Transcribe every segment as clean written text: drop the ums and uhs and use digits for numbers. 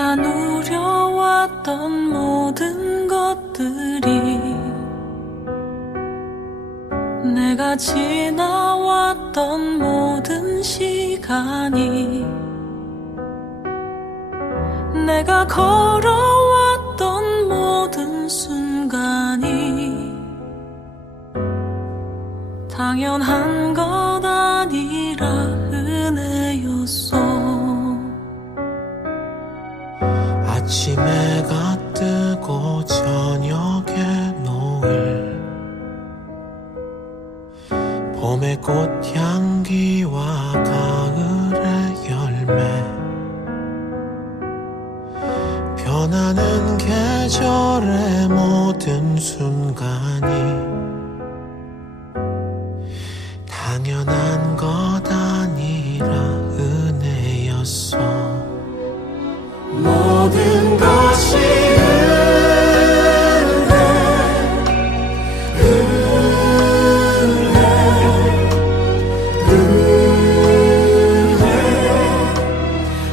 내가 누려왔던 모든 것들이, 내가 지나왔던 모든 시간이, 내가 걸어왔던 모든 순간이 당연한 것 아니라 은혜였어. 아침 해가 뜨고 저녁에 노을, 봄의 꽃향기와 가을의 열매, 변하는 계절의 모든 순간이 당연한 것 아니라 은혜였어. 모든 것이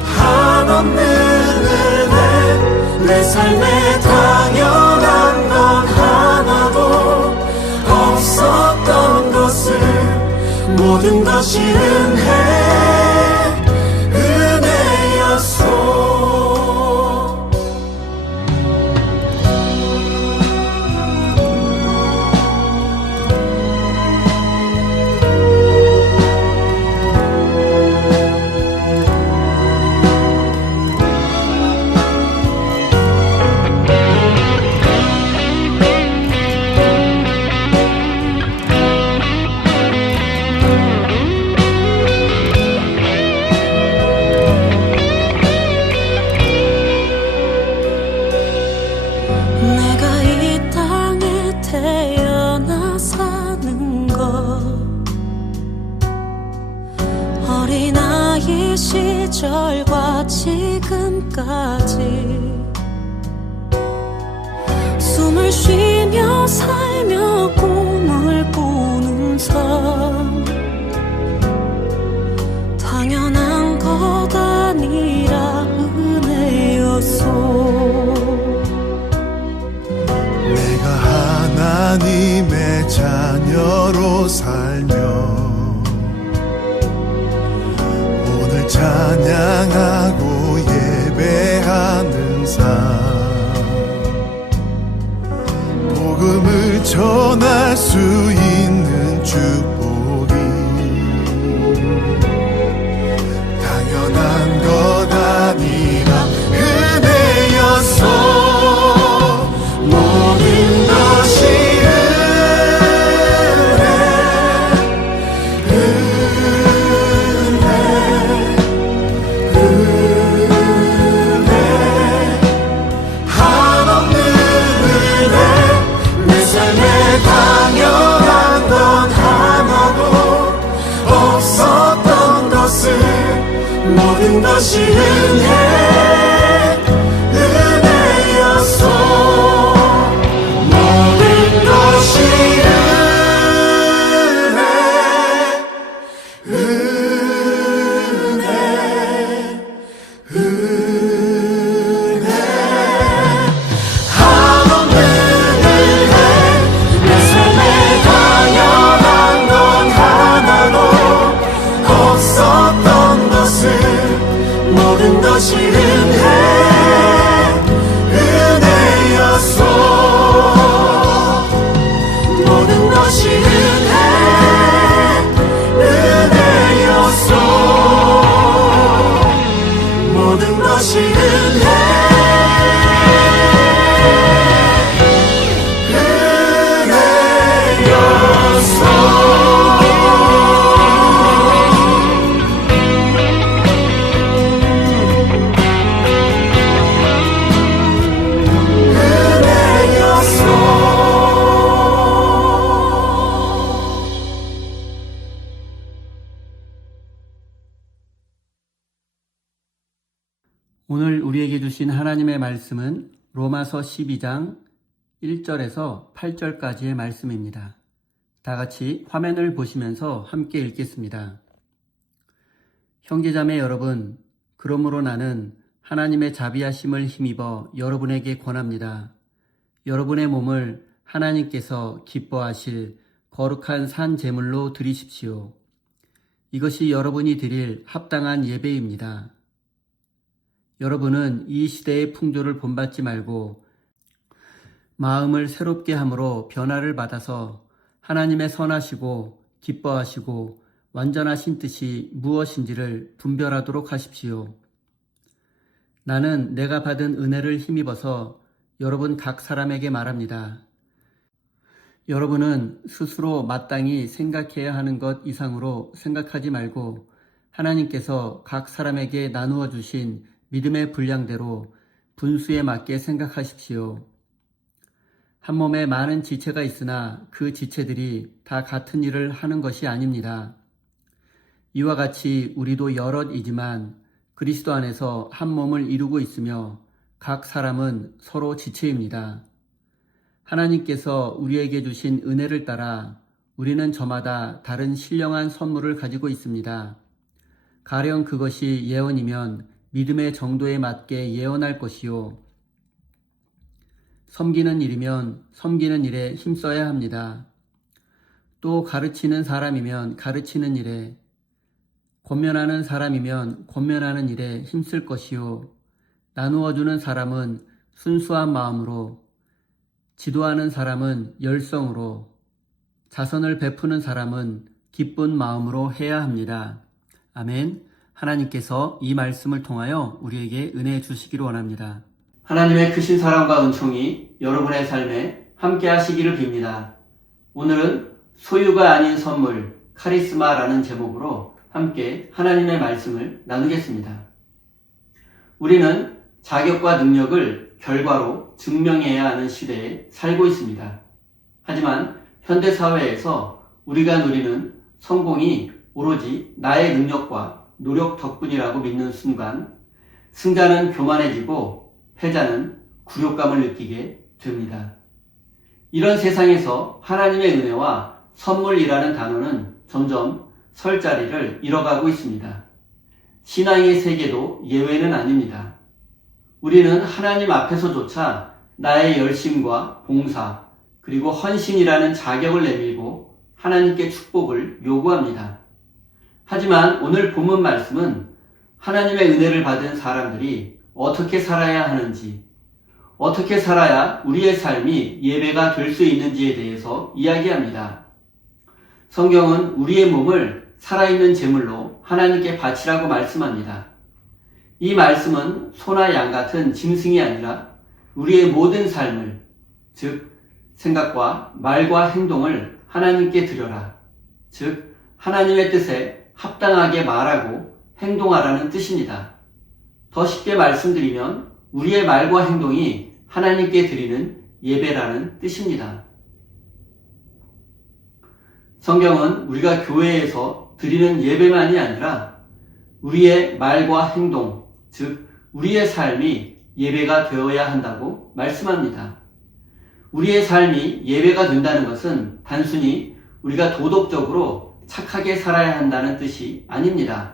한없는 은혜, 내 삶에 당연한 건 하나도 없었던 것을, 모든 것이 은혜였소. 내가 이 땅에 태어나 사는 것, 어린아이 시절과 지금까지 숨을 쉬며 살며 꿈을 꾸는 삶, 당연한 것 아니라 은혜였소. 내가 하나님의 자녀로 살며 오늘 찬양하고 예배하는 삶, 복음을 전할 수 있는 축복이 당연한 것 아니라 은혜였소. 모든 것이 은혜, 한없는 은혜, 내 삶에 당연한 건 하나도 없었던 것을, 모든 것이 은혜였소. 모든 것이 은혜였소. 모든 것이 은혜였소. 모든 것이 오늘 우리에게 주신 하나님의 말씀은 로마서 12장 1절에서 8절까지의 말씀입니다. 다 같이 화면을 보시면서 함께 읽겠습니다. 형제자매 여러분, 그러므로 나는 하나님의 자비하심을 힘입어 여러분에게 권합니다. 여러분의 몸을 하나님께서 기뻐하실 거룩한 산 제물로 드리십시오. 이것이 여러분이 드릴 합당한 예배입니다. 여러분은 이 시대의 풍조를 본받지 말고 마음을 새롭게 함으로 변화를 받아서 하나님의 선하시고 기뻐하시고 완전하신 뜻이 무엇인지를 분별하도록 하십시오. 나는 내가 받은 은혜를 힘입어서 여러분 각 사람에게 말합니다. 여러분은 스스로 마땅히 생각해야 하는 것 이상으로 생각하지 말고 하나님께서 각 사람에게 나누어 주신 믿음의 분량대로 분수에 맞게 생각하십시오. 한 몸에 많은 지체가 있으나 그 지체들이 다 같은 일을 하는 것이 아닙니다. 이와 같이 우리도 여럿이지만 그리스도 안에서 한 몸을 이루고 있으며 각 사람은 서로 지체입니다. 하나님께서 우리에게 주신 은혜를 따라 우리는 저마다 다른 신령한 선물을 가지고 있습니다. 가령 그것이 예언이면 믿음의 정도에 맞게 예언할 것이요. 섬기는 일이면 섬기는 일에 힘써야 합니다. 또 가르치는 사람이면 가르치는 일에, 권면하는 사람이면 권면하는 일에 힘쓸 것이요. 나누어주는 사람은 순수한 마음으로, 지도하는 사람은 열성으로, 자선을 베푸는 사람은 기쁜 마음으로 해야 합니다. 아멘. 하나님께서 이 말씀을 통하여 우리에게 은혜 주시기를 원합니다. 하나님의 크신 사랑과 은총이 여러분의 삶에 함께 하시기를 빕니다. 오늘은 소유가 아닌 선물, 카리스마라는 제목으로 함께 하나님의 말씀을 나누겠습니다. 우리는 자격과 능력을 결과로 증명해야 하는 시대에 살고 있습니다. 하지만 현대사회에서 우리가 누리는 성공이 오로지 나의 능력과 노력 덕분이라고 믿는 순간 승자는 교만해지고 패자는 굴욕감을 느끼게 됩니다. 이런 세상에서 하나님의 은혜와 선물이라는 단어는 점점 설 자리를 잃어가고 있습니다. 신앙의 세계도 예외는 아닙니다. 우리는 하나님 앞에서조차 나의 열심과 봉사 그리고 헌신이라는 자격을 내밀고 하나님께 축복을 요구합니다. 하지만 오늘 본문 말씀은 하나님의 은혜를 받은 사람들이 어떻게 살아야 하는지, 어떻게 살아야 우리의 삶이 예배가 될 수 있는지에 대해서 이야기합니다. 성경은 우리의 몸을 살아있는 제물로 하나님께 바치라고 말씀합니다. 이 말씀은 소나 양 같은 짐승이 아니라 우리의 모든 삶을, 즉 생각과 말과 행동을 하나님께 드려라. 즉 하나님의 뜻에 합당하게 말하고 행동하라는 뜻입니다. 더 쉽게 말씀드리면 우리의 말과 행동이 하나님께 드리는 예배라는 뜻입니다. 성경은 우리가 교회에서 드리는 예배만이 아니라 우리의 말과 행동, 즉 우리의 삶이 예배가 되어야 한다고 말씀합니다. 우리의 삶이 예배가 된다는 것은 단순히 우리가 도덕적으로 착하게 살아야 한다는 뜻이 아닙니다.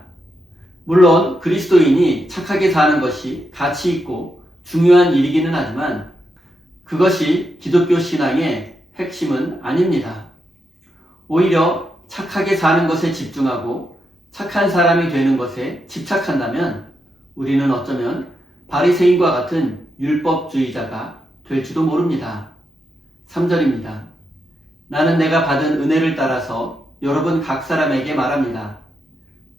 물론 그리스도인이 착하게 사는 것이 가치 있고 중요한 일이기는 하지만 그것이 기독교 신앙의 핵심은 아닙니다. 오히려 착하게 사는 것에 집중하고 착한 사람이 되는 것에 집착한다면 우리는 어쩌면 바리새인과 같은 율법주의자가 될지도 모릅니다. 3절입니다. 나는 내가 받은 은혜를 따라서 여러분 각 사람에게 말합니다.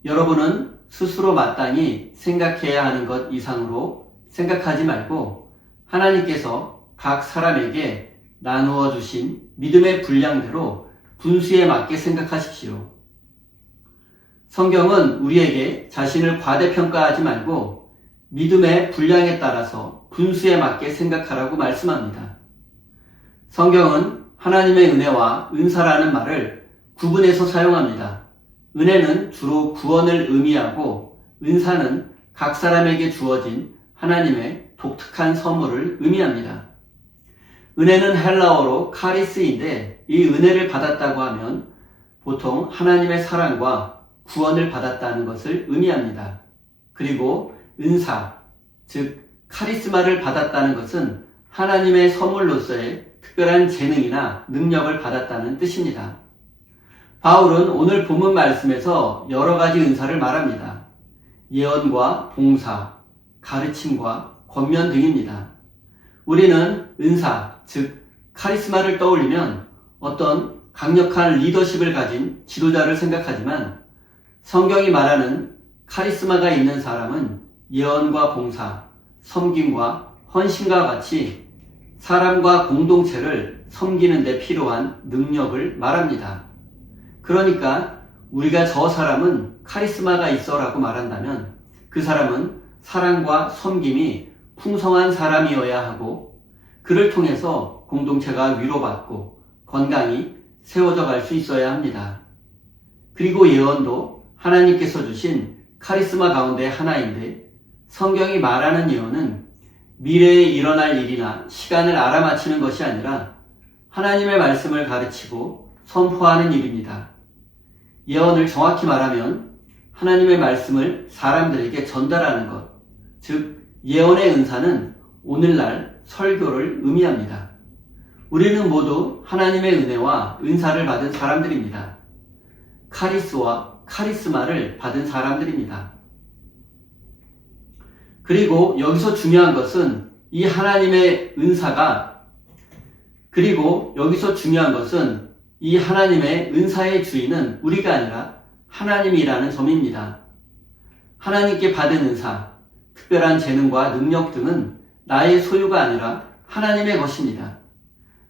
여러분은 스스로 마땅히 생각해야 하는 것 이상으로 생각하지 말고 하나님께서 각 사람에게 나누어 주신 믿음의 분량대로 분수에 맞게 생각하십시오. 성경은 우리에게 자신을 과대평가하지 말고 믿음의 분량에 따라서 분수에 맞게 생각하라고 말씀합니다. 성경은 하나님의 은혜와 은사라는 말을 구분해서 사용합니다. 은혜는 주로 구원을 의미하고 은사는 각 사람에게 주어진 하나님의 독특한 선물을 의미합니다. 은혜는 헬라어로 카리스인데 이 은혜를 받았다고 하면 보통 하나님의 사랑과 구원을 받았다는 것을 의미합니다. 그리고 은사, 즉 카리스마를 받았다는 것은 하나님의 선물로서의 특별한 재능이나 능력을 받았다는 뜻입니다. 바울은 오늘 본문 말씀에서 여러 가지 은사를 말합니다. 예언과 봉사, 가르침과 권면 등입니다. 우리는 은사, 즉 카리스마를 떠올리면 어떤 강력한 리더십을 가진 지도자를 생각하지만 성경이 말하는 카리스마가 있는 사람은 예언과 봉사, 섬김과 헌신과 같이 사람과 공동체를 섬기는 데 필요한 능력을 말합니다. 그러니까 우리가 저 사람은 카리스마가 있어 라고 말한다면 그 사람은 사랑과 섬김이 풍성한 사람이어야 하고 그를 통해서 공동체가 위로받고 건강히 세워져 갈 수 있어야 합니다. 그리고 예언도 하나님께서 주신 카리스마 가운데 하나인데 성경이 말하는 예언은 미래에 일어날 일이나 시간을 알아맞히는 것이 아니라 하나님의 말씀을 가르치고 선포하는 일입니다. 예언을 정확히 말하면 하나님의 말씀을 사람들에게 전달하는 것, 즉 예언의 은사는 오늘날 설교를 의미합니다. 우리는 모두 하나님의 은혜와 은사를 받은 사람들입니다. 카리스와 카리스마를 받은 사람들입니다. 그리고 여기서 중요한 것은 이 하나님의 은사의 주인은 우리가 아니라 하나님이라는 점입니다. 하나님께 받은 은사, 특별한 재능과 능력 등은 나의 소유가 아니라 하나님의 것입니다.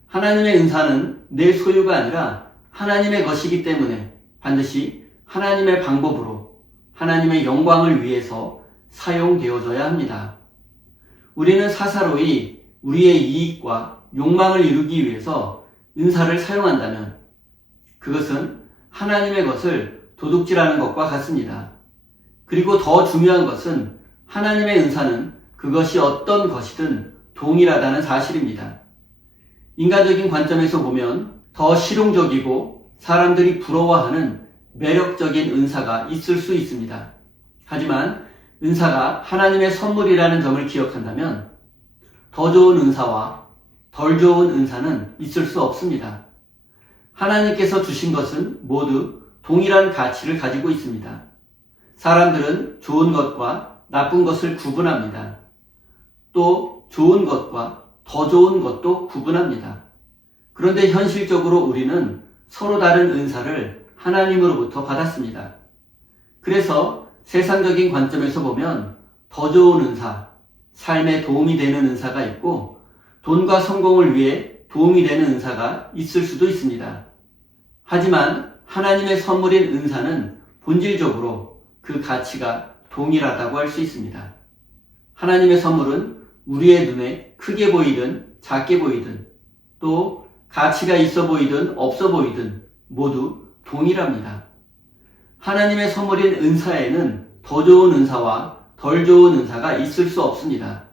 하나님의 은사는 내 소유가 아니라 하나님의 것이기 때문에 반드시 하나님의 방법으로 하나님의 영광을 위해서 사용되어져야 합니다. 우리는 사사로이 우리의 이익과 욕망을 이루기 위해서 은사를 사용한다면 그것은 하나님의 것을 도둑질하는 것과 같습니다. 그리고 더 중요한 것은 하나님의 은사는 그것이 어떤 것이든 동일하다는 사실입니다. 인간적인 관점에서 보면 더 실용적이고 사람들이 부러워하는 매력적인 은사가 있을 수 있습니다. 하지만 은사가 하나님의 선물이라는 점을 기억한다면 더 좋은 은사와 덜 좋은 은사는 있을 수 없습니다. 하나님께서 주신 것은 모두 동일한 가치를 가지고 있습니다. 사람들은 좋은 것과 나쁜 것을 구분합니다. 또 좋은 것과 더 좋은 것도 구분합니다. 그런데 현실적으로 우리는 서로 다른 은사를 하나님으로부터 받았습니다. 그래서 세상적인 관점에서 보면 더 좋은 은사, 삶에 도움이 되는 은사가 있고 돈과 성공을 위해 도움이 되는 은사가 있을 수도 있습니다. 하지만 하나님의 선물인 은사는 본질적으로 그 가치가 동일하다고 할 수 있습니다. 하나님의 선물은 우리의 눈에 크게 보이든 작게 보이든 또 가치가 있어 보이든 없어 보이든 모두 동일합니다. 하나님의 선물인 은사에는 더 좋은 은사와 덜 좋은 은사가 있을 수 없습니다.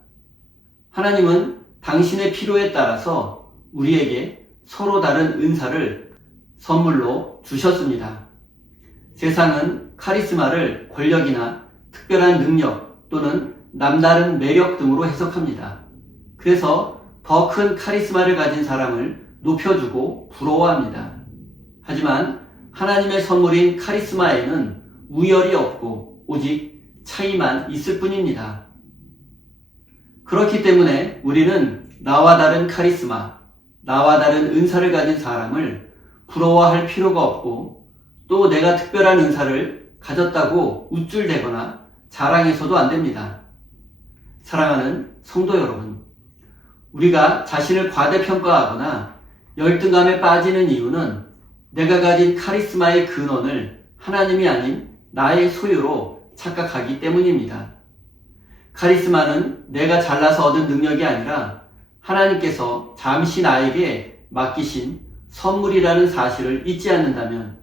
하나님은 당신의 필요에 따라서 우리에게 서로 다른 은사를 선물로 주셨습니다. 세상은 카리스마를 권력이나 특별한 능력 또는 남다른 매력 등으로 해석합니다. 그래서 더 큰 카리스마를 가진 사람을 높여주고 부러워합니다. 하지만 하나님의 선물인 카리스마에는 우열이 없고 오직 차이만 있을 뿐입니다. 그렇기 때문에 우리는 나와 다른 카리스마, 나와 다른 은사를 가진 사람을 부러워할 필요가 없고 또 내가 특별한 은사를 가졌다고 우쭐대거나 자랑해서도 안 됩니다. 사랑하는 성도 여러분, 우리가 자신을 과대평가하거나 열등감에 빠지는 이유는 내가 가진 카리스마의 근원을 하나님이 아닌 나의 소유로 착각하기 때문입니다. 카리스마는 내가 잘나서 얻은 능력이 아니라 하나님께서 잠시 나에게 맡기신 선물이라는 사실을 잊지 않는다면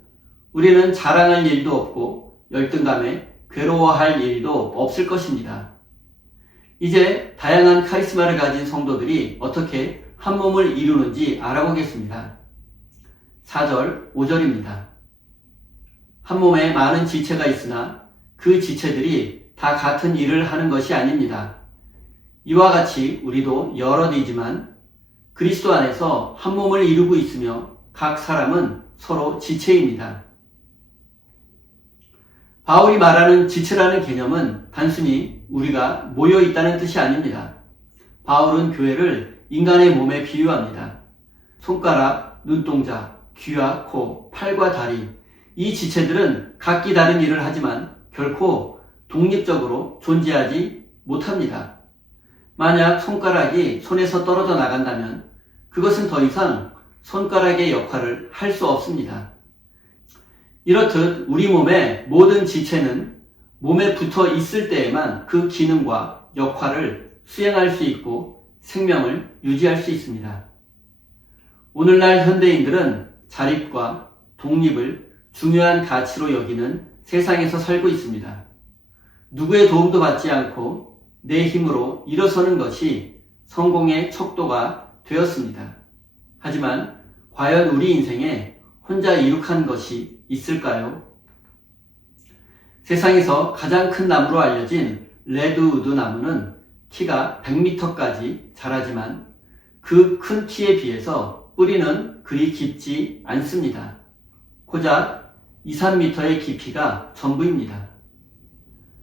우리는 자랑할 일도 없고 열등감에 괴로워할 일도 없을 것입니다. 이제 다양한 카리스마를 가진 성도들이 어떻게 한 몸을 이루는지 알아보겠습니다. 4절, 5절입니다. 한 몸에 많은 지체가 있으나 그 지체들이 다 같은 일을 하는 것이 아닙니다. 이와 같이 우리도 여럿이지만 그리스도 안에서 한 몸을 이루고 있으며 각 사람은 서로 지체입니다. 바울이 말하는 지체라는 개념은 단순히 우리가 모여 있다는 뜻이 아닙니다. 바울은 교회를 인간의 몸에 비유합니다. 손가락, 눈동자, 귀와 코, 팔과 다리, 이 지체들은 각기 다른 일을 하지만 결코 독립적으로 존재하지 못합니다. 만약 손가락이 손에서 떨어져 나간다면 그것은 더 이상 손가락의 역할을 할 수 없습니다. 이렇듯 우리 몸의 모든 지체는 몸에 붙어 있을 때에만 그 기능과 역할을 수행할 수 있고 생명을 유지할 수 있습니다. 오늘날 현대인들은 자립과 독립을 중요한 가치로 여기는 세상에서 살고 있습니다. 누구의 도움도 받지 않고 내 힘으로 일어서는 것이 성공의 척도가 되었습니다. 하지만 과연 우리 인생에 혼자 이룩한 것이 있을까요? 세상에서 가장 큰 나무로 알려진 레드우드 나무는 키가 100m까지 자라지만 그 큰 키에 비해서 뿌리는 그리 깊지 않습니다. 고작 2, 3m의 깊이가 전부입니다.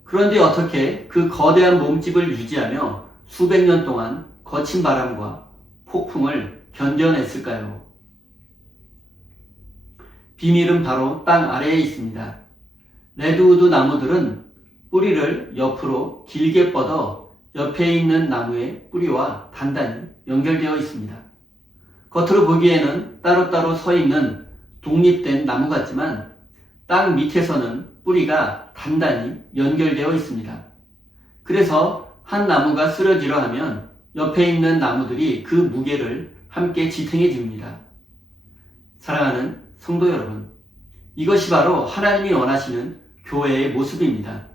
그런데 어떻게 그 거대한 몸집을 유지하며 수백 년 동안 거친 바람과 폭풍을 견뎌냈을까요? 비밀은 바로 땅 아래에 있습니다. 레드우드 나무들은 뿌리를 옆으로 길게 뻗어 옆에 있는 나무의 뿌리와 단단히 연결되어 있습니다. 겉으로 보기에는 따로따로 서 있는 독립된 나무 같지만 땅 밑에서는 뿌리가 단단히 연결되어 있습니다. 그래서 한 나무가 쓰러지려 하면 옆에 있는 나무들이 그 무게를 함께 지탱해 줍니다. 사랑하는 성도 여러분, 이것이 바로 하나님이 원하시는 교회의 모습입니다.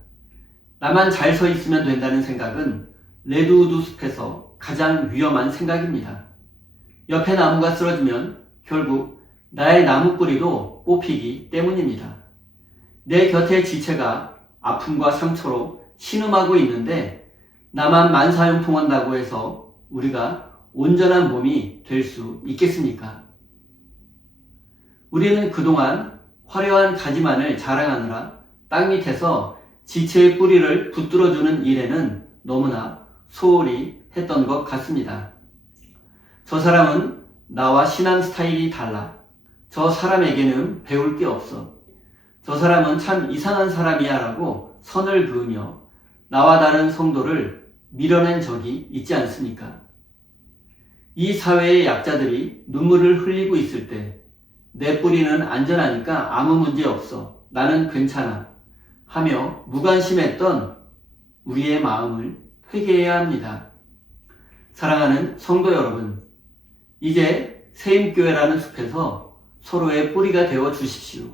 나만 잘 서 있으면 된다는 생각은 레드우드 숲에서 가장 위험한 생각입니다. 옆에 나무가 쓰러지면 결국 나의 나무 뿌리도 뽑히기 때문입니다. 내 곁의 지체가 아픔과 상처로 신음하고 있는데 나만 만사형통한다고 해서 우리가 온전한 몸이 될 수 있겠습니까? 우리는 그동안 화려한 가지만을 자랑하느라 땅 밑에서 지체의 뿌리를 붙들어주는 일에는 너무나 소홀히 했던 것 같습니다. 저 사람은 나와 신앙 스타일이 달라. 저 사람에게는 배울 게 없어. 저 사람은 참 이상한 사람이야 라고 선을 그으며 나와 다른 성도를 밀어낸 적이 있지 않습니까? 이 사회의 약자들이 눈물을 흘리고 있을 때 내 뿌리는 안전하니까 아무 문제 없어. 나는 괜찮아. 하며 무관심했던 우리의 마음을 회개해야 합니다. 사랑하는 성도 여러분, 이제 세임교회라는 숲에서 서로의 뿌리가 되어 주십시오.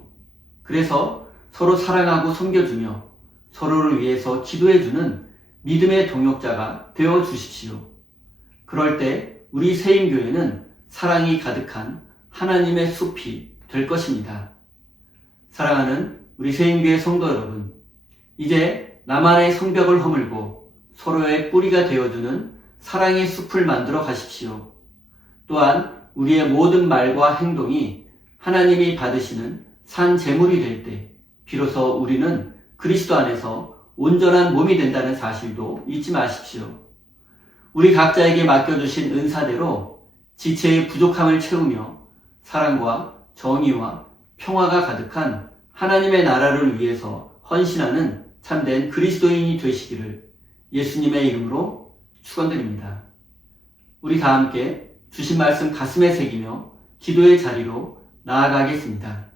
그래서 서로 사랑하고 섬겨주며 서로를 위해서 기도해주는 믿음의 동역자가 되어 주십시오. 그럴 때 우리 세임교회는 사랑이 가득한 하나님의 숲이 될 것입니다. 사랑하는 우리 세임교회 성도 여러분, 이제 나만의 성벽을 허물고 서로의 뿌리가 되어주는 사랑의 숲을 만들어 가십시오. 또한 우리의 모든 말과 행동이 하나님이 받으시는 산 제물이 될 때 비로소 우리는 그리스도 안에서 온전한 몸이 된다는 사실도 잊지 마십시오. 우리 각자에게 맡겨주신 은사대로 지체의 부족함을 채우며 사랑과 정의와 평화가 가득한 하나님의 나라를 위해서 헌신하는 참된 그리스도인이 되시기를 예수님의 이름으로 축원드립니다. 우리 다 함께 주신 말씀 가슴에 새기며 기도의 자리로 나아가겠습니다.